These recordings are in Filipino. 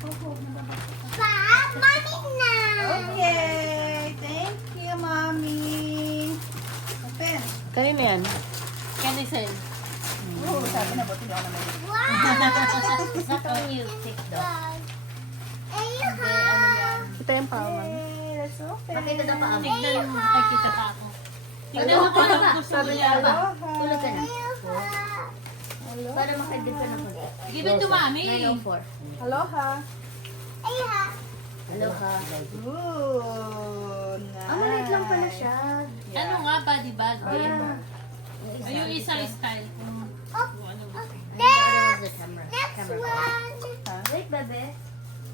Mommy na. Okay. Thank you, Mommy. Open. Kanina yan. Canicel. Oo, sabi na, buti ako naman. Wow. It's not only you take daw. Ayun Hindi, ano yan. Ito yung paman. Okay, let's open. Pakita daw pa ako. Tignan mo. Ay, kita pa ako. Tignan mo kung ano gusto mo niya. Tulog ka na. Para makagid ka na po. Give it to mommy. 904. Aloha. Ayun. Aloha. Ooh, nice. Ah, maliit lang pala siya. Ano nga, body bag? Ah. Ay, yung isang style. Next. The camera. Next Camera. one. Wait, bebe.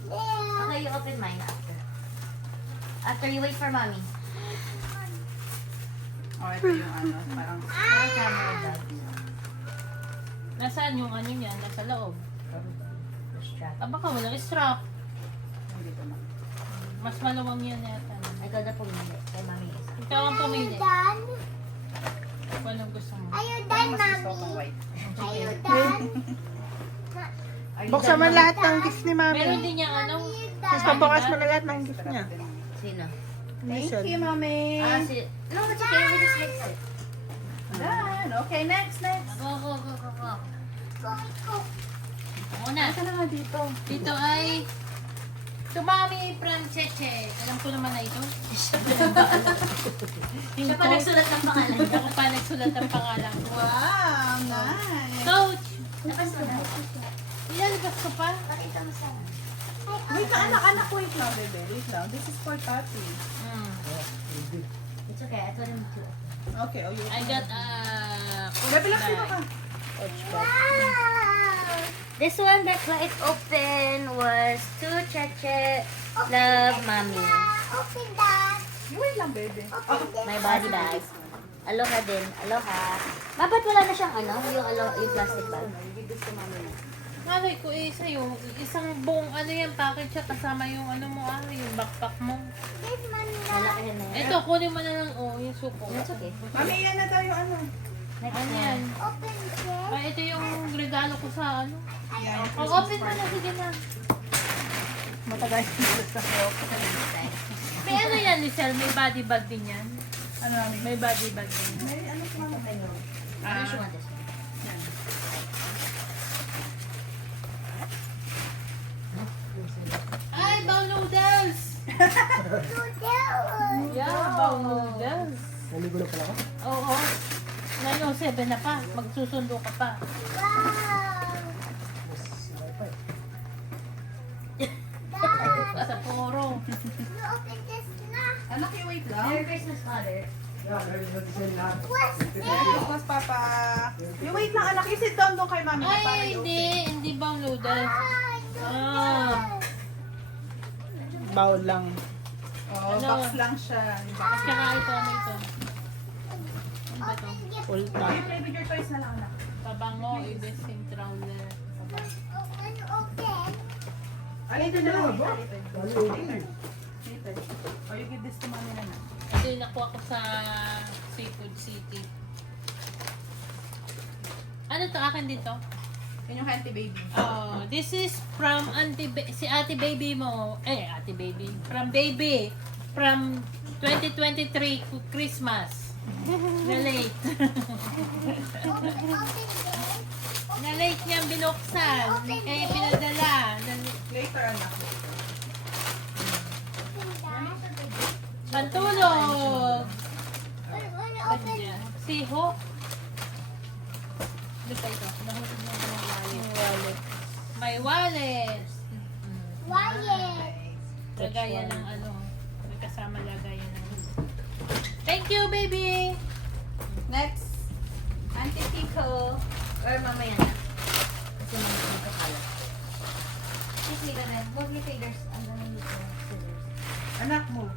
There. Okay, you open mine after. After you wait for mommy. Oh, ito yung ano, parang Parang camera bag. Nasaan yung ano niya? Nasa loob. Strap. Ah, baka walang strap. dito na. Mas maluwang yan yata. Ikaw na pumili. Kay mami isa. Ikaw ang Are you pumili. done? Kung anong gusto mo. Are you Parang done, mas gusto ko pang Mommy? white. Are you done? Buksan mo lahat ng gift ni Meron Mami. din yung ano. Are you Tapos done? pabukas mo na lahat ng gift niya. Sino? Thank you, Mommy. Ah, si... No, it's okay. We just mix it. Done. Okay, next. Go, go, go, go, go. Go, go. Una. Ito na nga dito. Dito ay Tumami from Cheche. Alam ko naman na ito. Siya pa nagsulat ng pangalan. Ako pa nagsulat ng pangalan ko. Wow, nice. Coach! Nakasulat. Ilalabas ko pa. Pakita mo sa... Wait lang, anak, wait lang, bebe. Wait lang. This is for Tati. Mm. It's okay. I told him to. Okay, oh, you. I got Bebe, lang sino ka? Wow. This one that it open was to Cheche Love Mommy. Open that. Wait lang, bebe. Open this. My body bag. Aloha din. Aloha. Bakit wala na siyang ano? Yung plastic bag? Malay ko isa yung isang buong ano yan package siya kasama yung ano mo yung backpack mo. This one na. Malaki na yan. Ito kunin mo na lang yung suko. It's okay. Mami, yan na tayo, ano? Next Ano one. yan? Open this. Ay, ito yung regalo ko sa ano. Yan. Oh, open mo na, sige na. Matagal dito sa help. May ano yan, Lisel? May body bag din yan. Ano namin? May body bag din. May ano pa naman tayo? Ano siya want this one? Ay, bowl noodles! Noodles. Yeah, bowl noodles. Naligo na pala ako. Oo. 9:07 na pa. Magsusundo ka pa. Wow. Dad, Sa poro. you open this na. Anak, you wait lang. Merry Christmas, Father. What's this? Christmas, Papa. You wait lang, anak. You sit down doon kay Mami. na para Ay, i-open. hindi bowl noodles. Ah, Bowl lang. Oh, Ano? box lang siya. Yung box. Tsaka ito, ano ito? Ano ba ito? Full Okay, tank. play with your toys na lang, anak. Pabango, ibesing trawler. open. Ay, ito na lang. Oh, you give this to Mami na na. Ito yung nakuha ko sa Seafood City. Ano to? Akin dito? Yun yung Auntie Baby. Oh, this is from si Ate Baby mo. Ate Baby. From Baby. From 2023 Christmas. Na late. Na late niyang binuksan. Kaya pinadala. Later, anak. Pantulog. Siho. Ano pa ito? Nahulog na ito ng wallet. May wallet. Wyatt. Lagayan ng ano. May kasama lagayan ng Thank you, baby! Next. Auntie Tico. Or mamaya na. Kasi mamaya magkakalat. Please, leave it. Move your fingers. I'm gonna use the scissors. Anak, move.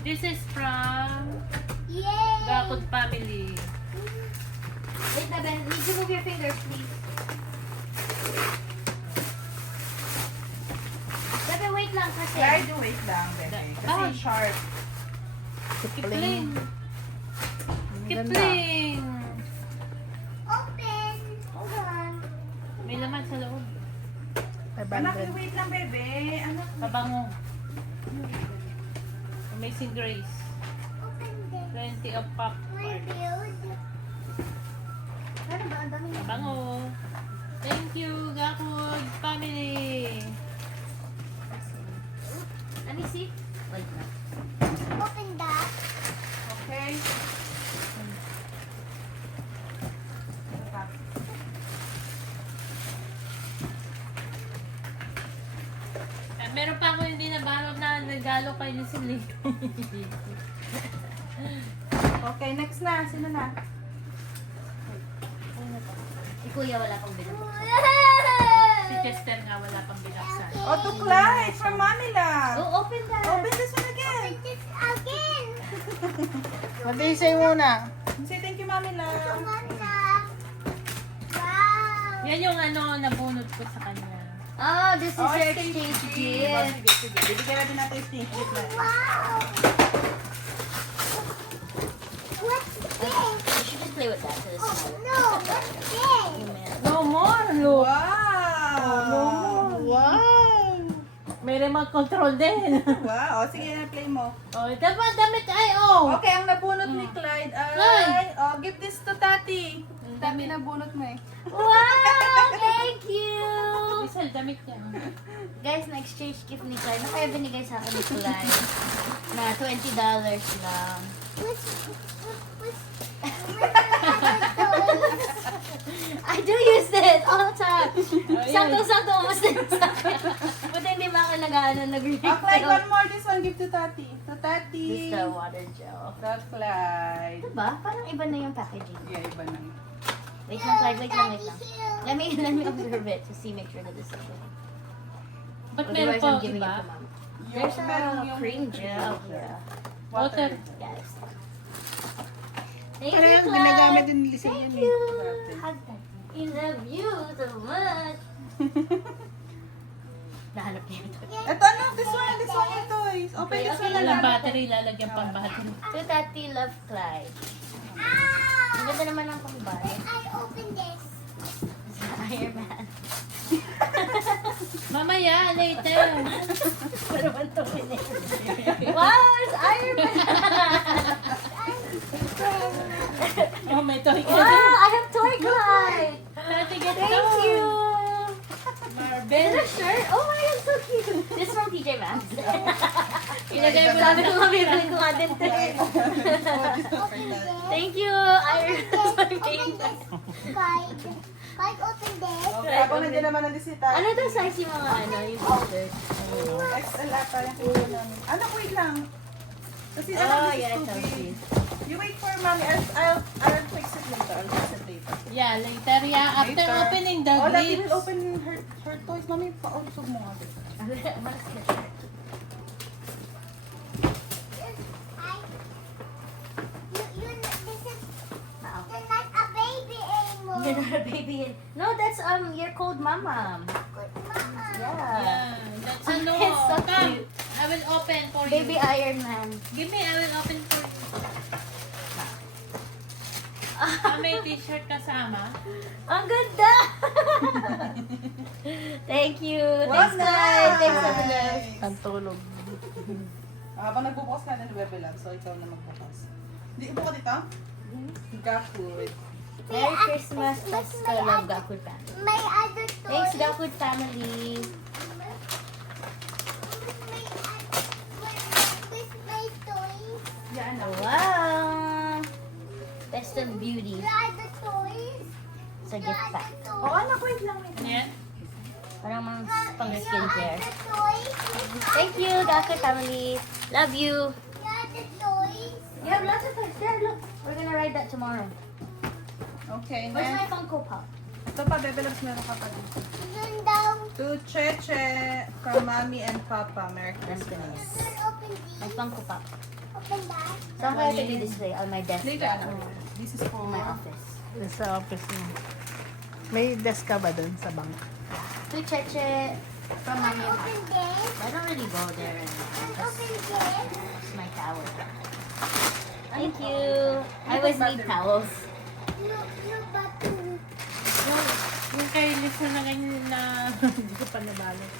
This is from Yay. Gakod family. Wait, Bebe. Need to move your fingers, please. Bebe, wait lang kasi. Guys, you wait lang, bebe. Kasi Ah. sharp. Kipling. Ang ganda. Kipling. Open. Hold on. Anak, 500. wait lang, bebe. Anak, Pabango. Amazing Grace. Open this. 20 of pop. My build. Ano ba? Ang dami na. Pabango. Thank you, Gakwood family. Let me see. Wait na. Open that. okay. Meron pa ako hindi nabalot na regalo kay ni Silly. Okay, next na. Sino na? Si Kuya wala pang binabuksan. Si Chester nga wala pang binaksan. Oh, to Clyde from Manila. Oh, open that. Open this one again. This again. Mag-isay muna. Say thank you, Manila. Manda. Wow. Yan yung ano nabunot ko sa kanya. Oh, this is Oh, your exchange exchange gift. Oh, gift. sige, sige. Bibigyan natin natin yung exchange gift na. Wow. What's this? You should just play with that. So Oh, it's no. What's this? No more, look. Wow! Wow! May remote control din. Wow! O, sige na, play mo. Oh, dapat damit ay oh. Okay, ang nabunot ni Clyde ay... Clyde! Oh, give this to Tati. Ang Tati damit. nabunot mo eh. Wow! Thank you! Isal damit niya. Guys, na-exchange gift ni Clyde. Nakaya binigay sa akin ni Clyde na $20 lang. I do use it all the time. Sakto-sakto umas na yun sa akin. Buti hindi ba ako nag-refill? Oh, Clyde, one more. This one, give to Tati. To Tati. This is the water gel. To Clyde. Diba? Parang iba na yung packaging. Yeah, iba na. Wait lang, Clyde. Wait lang, wait lang. Let me observe it to see, make sure that this is okay. Ba't meron Otherwise, pa, I'm giving it diba? to mom. There's Meron a yung- cream gel here. Water. Yes. Thank Parang you, Clyde. ginagamit din ni Lisa Thank yan you. Dati. Hug that. I love you so much. Nahanap niya ito. Ito, ano? This one yung toys. Open Okay, this okay. one. Walang battery, lalagyan pang battery. To Tati, love Clyde. Ang ganda naman ng pang-body. I open this. Iron Man. Mamaya, later. Pero man ito Wow, it's Iron Man. Oh, may toy ka Wow, din. I have toy Clyde. Dati ganito. Thank you. Is Marvel. it a shirt? Oh my God, so cute. This is from TJ Maxx. Ilagay mo Sabi lang. ko, mabibili ko nga din to. Thank you, Iron Man. My Open favorite. this. Guys, open this. Okay, ako nandiyan naman ang disita. Ano to size yung mga ano, yung t-shirt? XL ata yung kuha namin. Anak, wait lang. Kasi Oh, anak, this yeah, is so too big. cute. You wait for mommy. I'll fix it later. I'll fix it later. Yeah, later. Yeah, after Later. opening the Oh, Lati grips. will open her toys. Mami, pa-usog mo nga. This is you're not a baby anymore. You're not a baby. No, that's your cold mama. Good mama. Yeah. Yeah, that's a no. It's so Come, cute. I will open for Baby you. Iron Man. Give me, I will open for you. Ah, may t-shirt kasama. Ang ganda! Thank you. Thanks, guys. Thanks, Ate. Ang tulog. Habang nagbubukas ka na ni Bebe Lab, so ikaw na magbukas. Di, ibo ka dito? Gafood. Merry Christmas, Pasca Love Gakwood family. My other toy. Thanks, Gakwood family. With my toys. Yan Oh, wow! Best of beauty. Your other toys. Sa gift pack. Oh, anak, wait lang. Ano yan? Parang mga pang skincare. Your toys. Thank you, Gakwood family. Love you. Your other toys. You have lots of things. There, look. We're gonna ride that tomorrow. Okay, Where's my next. Funko Pop? Ito pa, Bebe Labs, meron ka pa dito. Yun daw. To Cheche from Mommy and Papa. Merry That's Christmas. good. You're open My these. Funko Pop. Open that. So I'm going to do this today on my desk. Later, anak. This is for In my office. Sa office mo. May desk ka ba dun sa bank? To Cheche from Mommy and Papa. Open this. I don't really go there anymore. And open this. It's my towel. Thank you. I always need towels. Your button. Yung kay isa na ganyan na hindi ko pa nabalot.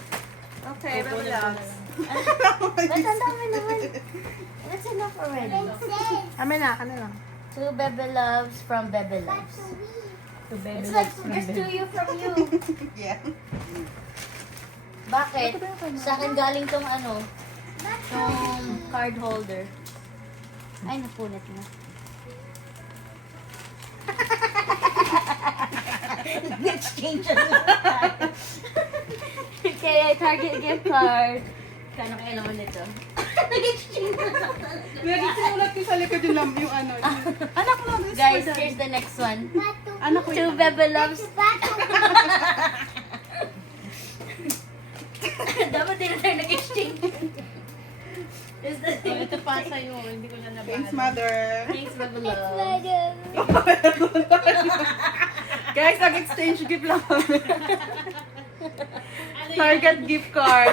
Okay, Kukunin ko na lang. Ba't ang dami naman? That's enough already. Amin na, ka na lang. 2 Bebe Loves from Bebe Loves. To baby It's like loves from just baby. 2 you from you. Yeah. Bakit? Sa akin galing tong ano, tong card holder. Ay, napunit na. Exchange na tayo. Kaya Target gift card. Kano kailangan nito? Nag-exchange na talaga. Meron sinulat ko sa likod yung yung ano. Anak mo, this Guys, for daddy. here's the next one. Anak ko 2 yun. Bebe Loves. Dapat din na tayo nag-exchange. Is the Oh, ito pa sa'yo, hindi ko na nabalot. Thanks, mother. Thanks, Bebe Loves. Guys, nag-exchange gift lang kami. Ano yun? Target gift card.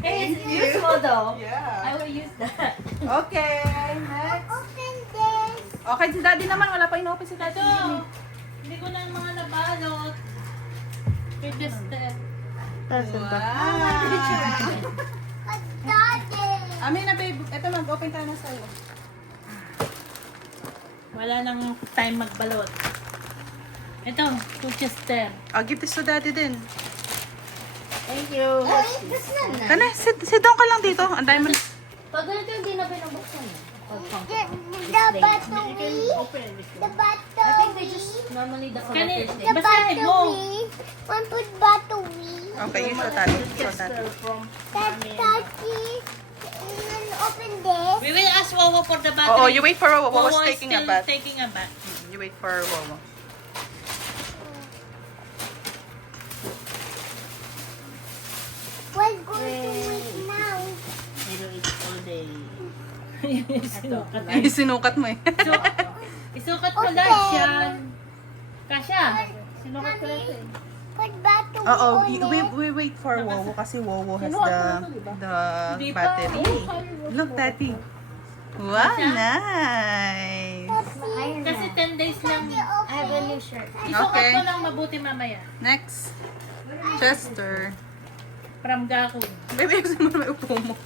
Hey, it's useful though. Yeah. I will use that. Okay, next. Open this. Okay, si daddy naman. Wala pa in-open si daddy. Ito, hindi ko na mga nabalot. With this step. Tapos ito. Wow. A daddy. Amina, babe. Ito, mag-open tayo na sa'yo. Wala nang time magbalot. Ito, Chichester. I'll give this to daddy din. Thank you. Ay, that's not nice. Kana, sit down ka lang dito. Ang dami mo. Pag ganito hindi na binubuksan eh. The battery. The I think they battery. just normally the Kani- collectors The thing. Basahin mo. battery. One put battery. Okay, you show daddy. Show daddy. That daddy. And then open this. We will ask Wawa for the battery. Oh, you wait for Wawa. Wawa Wawa's is taking a still bath. taking a bath. You wait for Wawa. What's going to wait now? Sinukat. Sinukat mo eh. So, isukat mo Okay. lahat yan. Kasya. Sinukat ko lang ito eh. Put battery Oo, on we it. wait for Wowo kasi Wowo has the Di pa. battery. Look, daddy. Wow, nice. Kasi 10 days lang. I have a new shirt. Isukat Okay. mo lang mabuti mamaya. Next. Chester. From Gakud. Baby, gusto mo na may upo mo.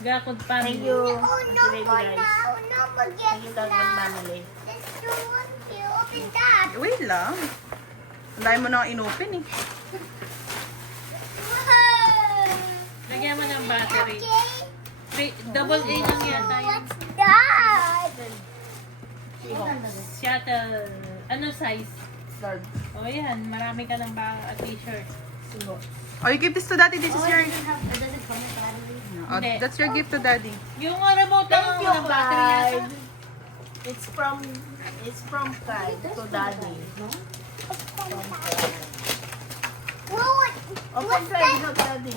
Gakud family. Oh no, for now. No, forget now. This one, you open that. Wait lang. Ang dami mo na inopen eh. Lagyan mo ng battery. Okay. Double A lang yata yun. What's that? Shuttle. Ano size? O yan, marami ka ng t-shirt. Oh, you give this to daddy. This is your... It doesn't come with battery. Oh, that's your gift to daddy. Yung remote lang ang walang battery yata. It's from Pride to Daddy. What's that? Daddy.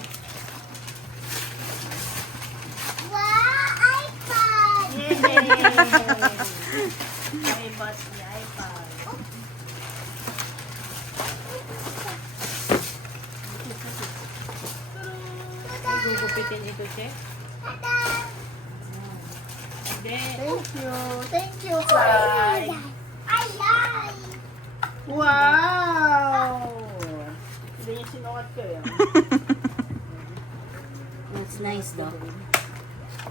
Wow, iPad. May bus niya, iPad. Gugupitin ito, che. Ta-da. Hindi. Thank you, Pride. Ay, ay. Wow! Hindi niya sinukat ko yun. That's nice though.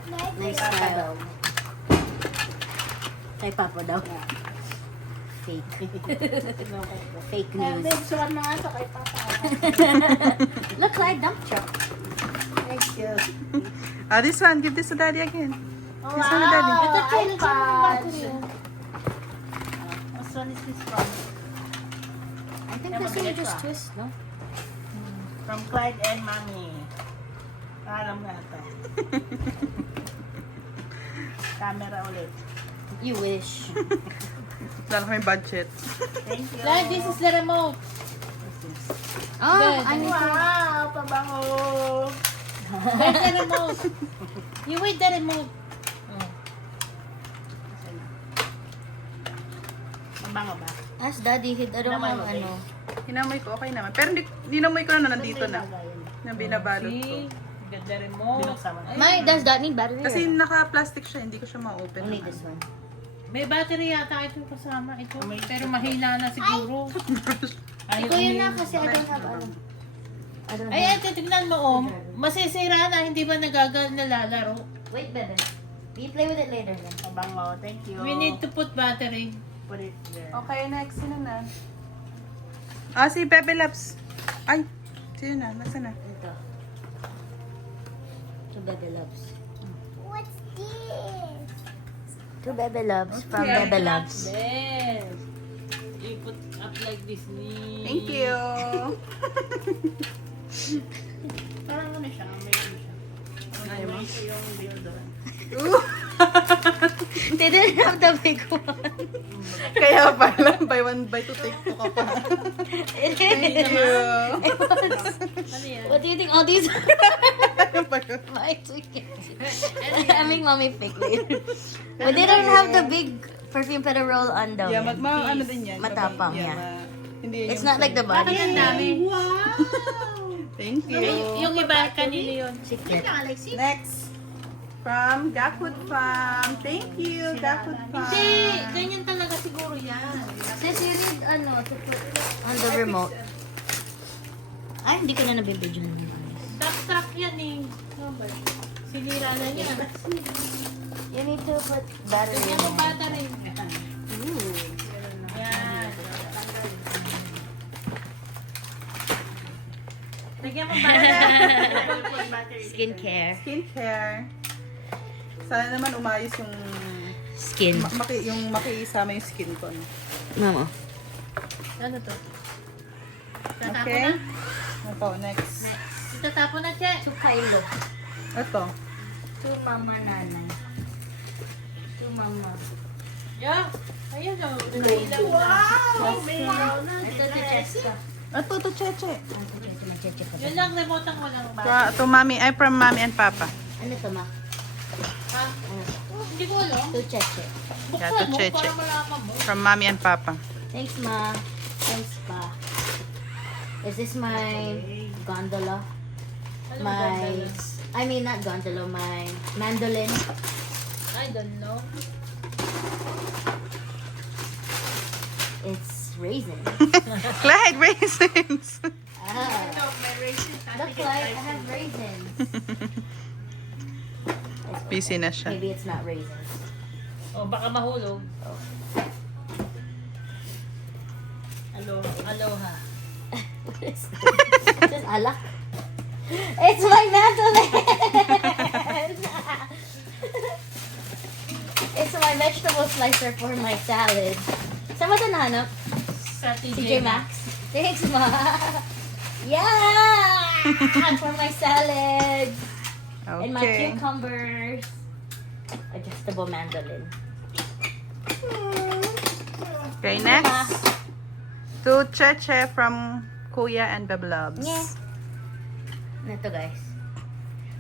Nice. Nice style. Kay Papa daw. Fake. Fake news. Babe, sukat mo nga ito kay Papa. Look like dump truck. Thank you. This one. Give this to daddy again. Wow! This one to daddy. Ito, chill ka ng iPad. battery. What one is this from? I think this one you just twist, no? From Clyde and Mommy. Alam nga ito. Camera ulit. You wish. Wala kami budget. Thank you. Dad, this is the remote. Oh, Good. I need to... Wow! Pabango! There's the remote. You wait the remote. Oh. Mabango ba? Ask Daddy, I don't have ano. Hinamoy ko, okay naman. Pero hinamoy ko na nandito na. Na binabalot ko. See? Get the remote. Binuksan mo na. My, does that need battery? Kasi or? naka-plastic siya, hindi ko siya ma-open. Only naman. this one. May battery yata itong kasama ito. Pero mahina na siguro. Ikaw yun na kasi I don't have ano. I don't Ay, have. tignan mo, masisira na, hindi ba nalalaro? Wait, bebe. You play with it later then. Mabango. Thank you. We need to put battery. Put it there. Okay, next. Sino na? Ah, si Bebe Labs. Ay, sino na? Nasaan na? Ito. To Bebe Loves. What's this? To Bebe Loves from Okay. Bebe Loves. Yes. You put up like this. Thank you. Parang ano siya? May ano siya. Ayaw mo? Ito yung deodorant. They didn't have the big one. Kaya pala, buy one, buy two, take two ka pa. It Thank is. you. Ano yan? What do you think all these Ano ba yun? my tickets? I make mommy fake later. But they don't have the big perfume pero roll on daw. Yeah, yan. ano din yan. Matapang, Babae. yeah. Hindi yan It's yung not like the Bakit body. ang dami? Thank you. Yung iba, kanino yun? Secret. Next. From Gapwood Farm. Thank you, Gapwood Farm. Hindi, ganyan talaga siguro yan. Sis, you need to put on the remote. Ay, hindi ko na nabibidyo naman. Duck truck yan eh. Ano ba? Sinira na niya. You need to put battery Ganyan in mo here. battery. Ooh. Yan. Lagyan mo battery. Skincare. Skincare. Sana naman umayos yung Skin. makiisama yung skin ko. No? Mama. Ano to? Tatapon Okay. na? Ito, next. Tatapon na, Che. To Kylo. Ito. To Mama Nanay. To Mama. Yeah. Ayun o. Ito to Cheska. Ito, to Cheche. Yun lang, remote ang walang battery. To Mommy, ay from Mommy and Papa. Ano to, Ma? Ha? Hindi ko alam. To Cheche. Yeah, Buksan to mo Cheche. para malaman mo. From Mommy and Papa. Thanks, Ma. Thanks, Pa. Is this my gondola? Ano My... ganda? I mean, not gondola. My mandolin. I don't know. It's raisin. Clyde raisins. Ah. No, may raisin. Look like I have raisins. It's Busy na siya. Maybe it's not raisins. O, baka mahulog. Aloha. What is this? This is alak. It's my mandolin! It's my vegetable slicer for my salad. Saan mo ito nahanap? Sa TJ Maxx? Thanks, Ma! Yeah! For my salad! And my Okay. cucumbers. Adjustable mandolin. Okay, next. To Cheche from Kuya and Bebe Loves. Yeah. Ito, guys.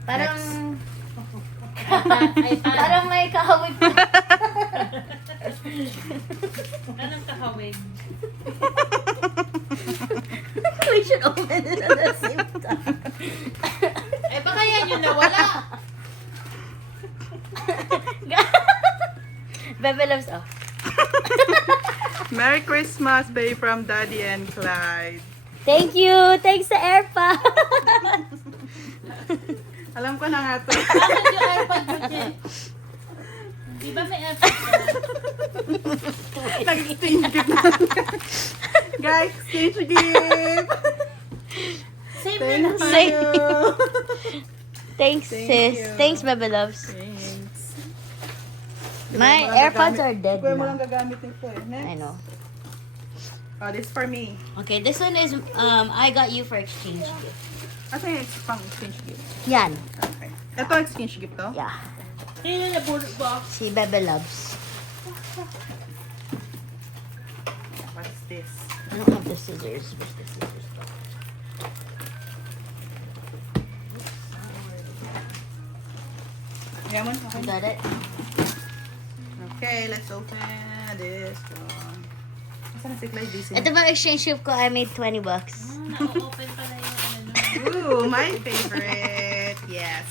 Parang... Ay, Parang may kahoy pa. Anong kahawig? We should open it at the same time. Eh, baka yan yung nawala. Bebe Loves, oh. Merry Christmas, babe, from Daddy and Clyde. Thank you! Thanks sa AirPod! Alam ko na nga to. Bakit yung airpod mo, Che? Di ba may airpod ka? Nag-exchange gift na. Guys, exchange gift. Same Thank na naman. you. Thanks, Thank sis. you. Thanks, Bebe Loves. Thanks. My Walang AirPods gagamit- are dead Ikaw mo now. lang gagamit nito eh. Next. I know. Oh, this for me. Okay, this one is, I got you for exchange gift. Ito yung pang exchange gift. Yan. Okay. Ito exchange gift to? Yeah. Hindi na bullet box. Si Bebe Loves. What's this? I don't have the scissors. Where's the scissors? Yaman, You okay. got it? Okay, let's open this one. Saan si Clyde busy? Ito ba exchange gift ko? I made $20. Na-open pala yung ano. Ooh, my favorite. Yes.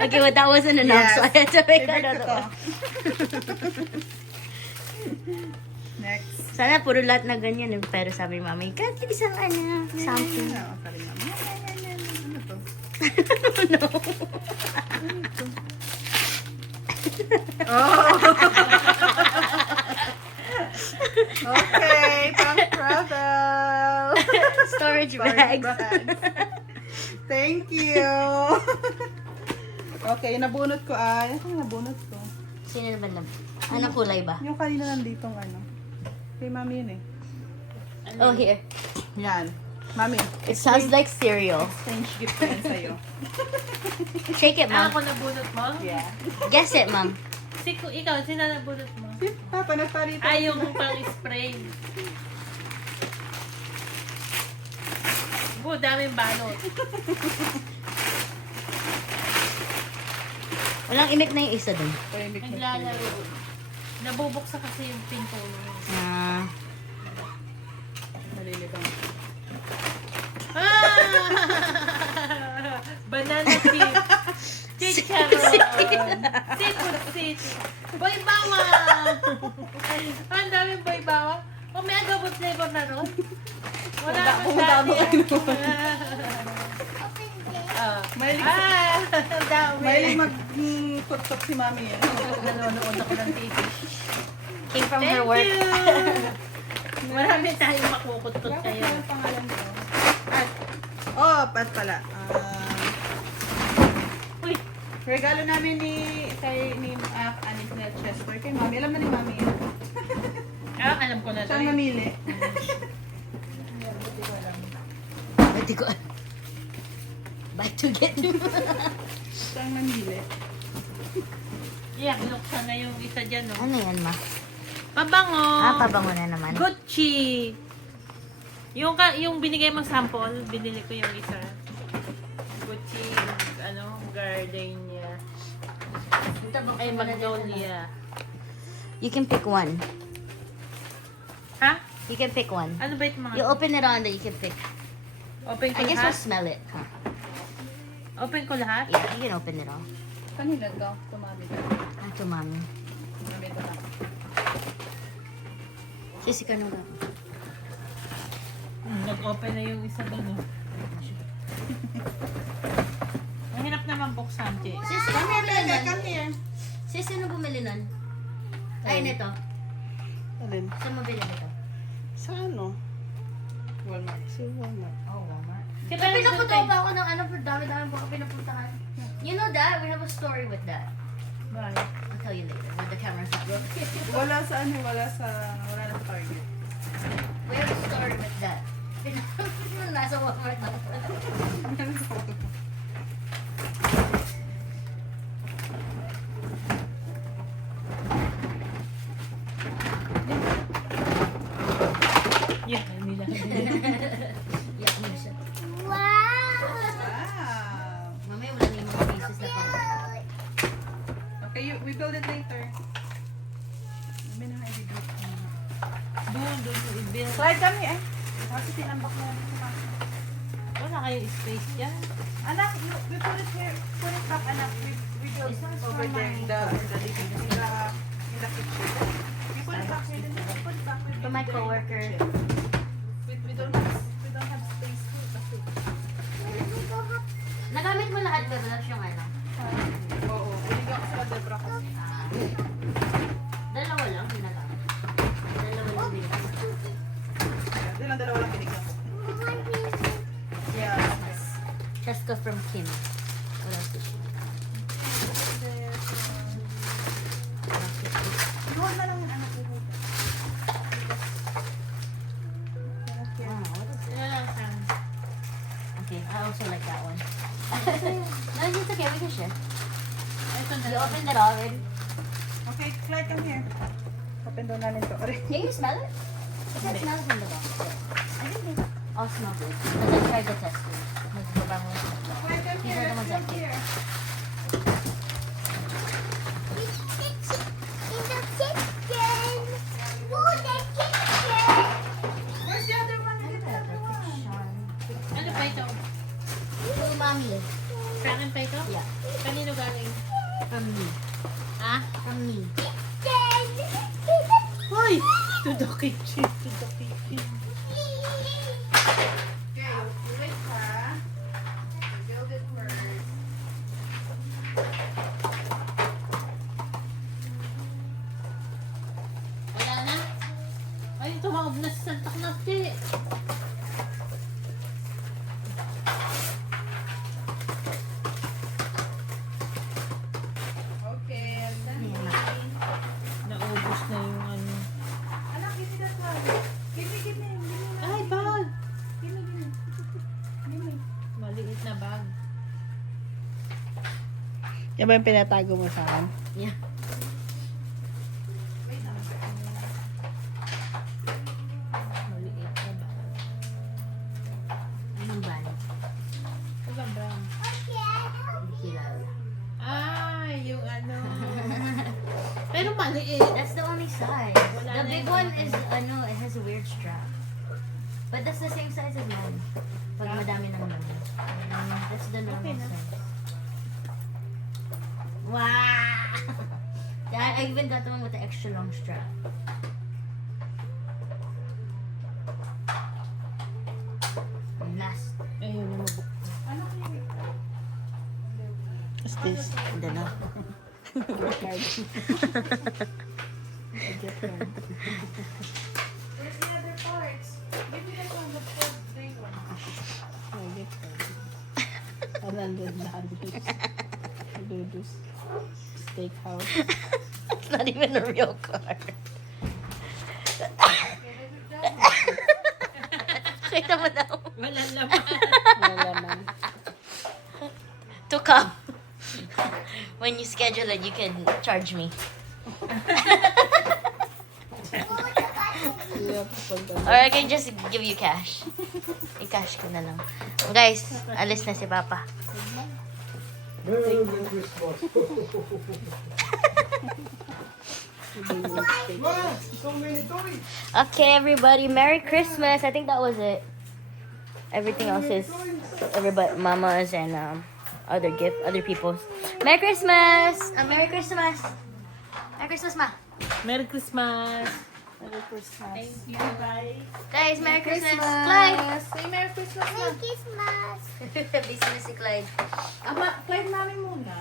Okay, well, that wasn't enough, so I had to make Favorite ko another to. one. Next. Sana puro lahat na ganyan, eh. Pero sabi ni mami, kahit isang something. Ano, sabi nga, ano to? No. Oh! Okay, pang travel. Storage Storage bags. bags. Thank you. Okay, nabunot ko ay. Ano yung nabunot ko? Sino naman na? Anong kulay ba? Yung kanina nanditong ano. Kay mami yun eh. Oh, here. Yan. Mami, It sounds like cereal. exchange gift ko yan sa'yo. Shake it, Ah, mom. ako nabunot mo? Yeah. Guess it, mom. Ikaw, sino nabunot mo? Si Papa, nagparito. Ay, yung pang-spray. Daming balot. Walang imik na yung isa dun. Tahimik na Naglalaro. Nabubuksa kasi yung pinto niya. Ah. Nalilibang. Ah! Banana chip. Chicharon. Seafood city. Boy bawang. Ang daming boy bawang. O may agabot flavor na ron. Wala akong Kumudabo dati. Mahilig, Ang dami. mahilig mag-tutok si mami yan. Nanonood ako ng TV. Came from her Thank work. you. Marami tayong makukutot Bakit kayo. ang pangalan ko? At, oh, pat pala. Uy, Regalo namin ni Anis na Chester. Kay mami. Alam na ni mami yan. alam ko na Siya to. ang namili. Hindi ko alam. Buy to get two. Siya ang namili. Yeah, binuksan na yung isa dyan, no? Ano yan, ma? Pabango. Pabango na naman. Gucci. Yung binigay mong sample, binili ko yung isa. Gucci, gardenia. Ay, magnolia. You can pick one. Ha? You can pick one. Ano ba itong mga? You open it on that you can pick. Open ko I guess lahat? we'll smell it, huh? Open ko lahat? Yeah, you can open it all. Kanila daw. Tumami ka. Ito, mami. Mami ito na. Sisi ka nung Nag-open na yung isa doon, no? Mahirap naman buksan, Che. Sisi, ano bumili nun? Sisi, ano bumili nun? Ay, nito. Alin? Saan mabili nito? Sa ano? Walmart. Sa Walmart. Oh, Walmart. Kaya Pinapunta pa ako ng dami-dami po pinapuntahan. You know that? We have a story with that. Bye. I'll tell you later when the camera's not rolling. Wala sa ano, wala na sa Target. We have a story with that. Nasa Walmart na. Yeah, nila. Yak mo siya. Wow! Wow! Mamaya wala na yung mga pieces na pang. Okay, we build it later. Mami na i-build ko na. Doon yung i-build. Slide kami eh. Kasi tinambak na namin sa mami. Wala kayong space dyan. Anak, we put it here. Put it back, anak. We build over there in the living room. In the kitchen. We put it back here. Then put it back. For my coworker. We don't have space here. Kasi. Nagamit mo lahat ba? Wala siyang ano? Oo. Binigyan ko sila Debra kasi. Dalawa lang ginagamit. Dalawa lang ginagamit. Hindi lang dalawa lang binigyan ko. Yeah. Cheska from Kim. What else is she? Hold na lang yung anak ko. What is it? Wala lang sa... Okay, I also like that one. No, it's okay. We can share. Ito na You lang. opened it already? Okay, Clyde, come here. Open doon namin to. Aray. Can you smell it? I can smell it from the box. I think they all smell good. But let's try the test too. Magbabango siya. Clyde, come These are the ones I picked. here. In the kitchen! Oh, the kitchen! Where's the other one? Get the other one. Ano pa ito? To mommy. Sa akin pa the kitchen, to the kitchen. Okay, you wait ha. Build it first. Wala na? Ay, tumawag na si Santa Claus eh. Okay, I'm done. Naubos na yung ano. Anak, give me that one. Give me. Give me Ay, bag! Give me. Give me. Maliit na bag. Yan ba yung pinatago mo sa akin? Yeah. Wait lang. Maliit na bag. Anong band? Wala brown. Hindi kilala. Ah, yung ano. Pero maliit. That's the only size. Wala The na big yung one ano. is, it has a weird strap. But that's the same size as mine. Pag madami ng laman. That's the normal Okay na. size. Wow! Yeah, I even got the one with the extra long strap. And last. Ayun yung mabuk. Anak, wait. What's this? And then, Gift card. A gift card. Where's the other parts? Give me that one, the first big one. A gift card. $100. Dudus. Steakhouse. it's not even a real card. Kita mo daw. Walang laman. May laman. To come. When you schedule it, you can charge me. Yeah, pupunta Or I can just give you cash. I-cash ko na lang. Guys, alis na si Papa. Merry Christmas. Wow, so many toys. Okay, everybody. Merry Christmas. I think that was it. Everything else is everybody, mamas and other people's. Merry Christmas. Merry Christmas. Merry Christmas, ma. Merry Christmas. Merry Christmas. Thank you. Bye. Guys, Merry Christmas. Clyde. Say Merry Christmas na. Christmas. Busy na si Clyde. Ama, Clyde, mami muna.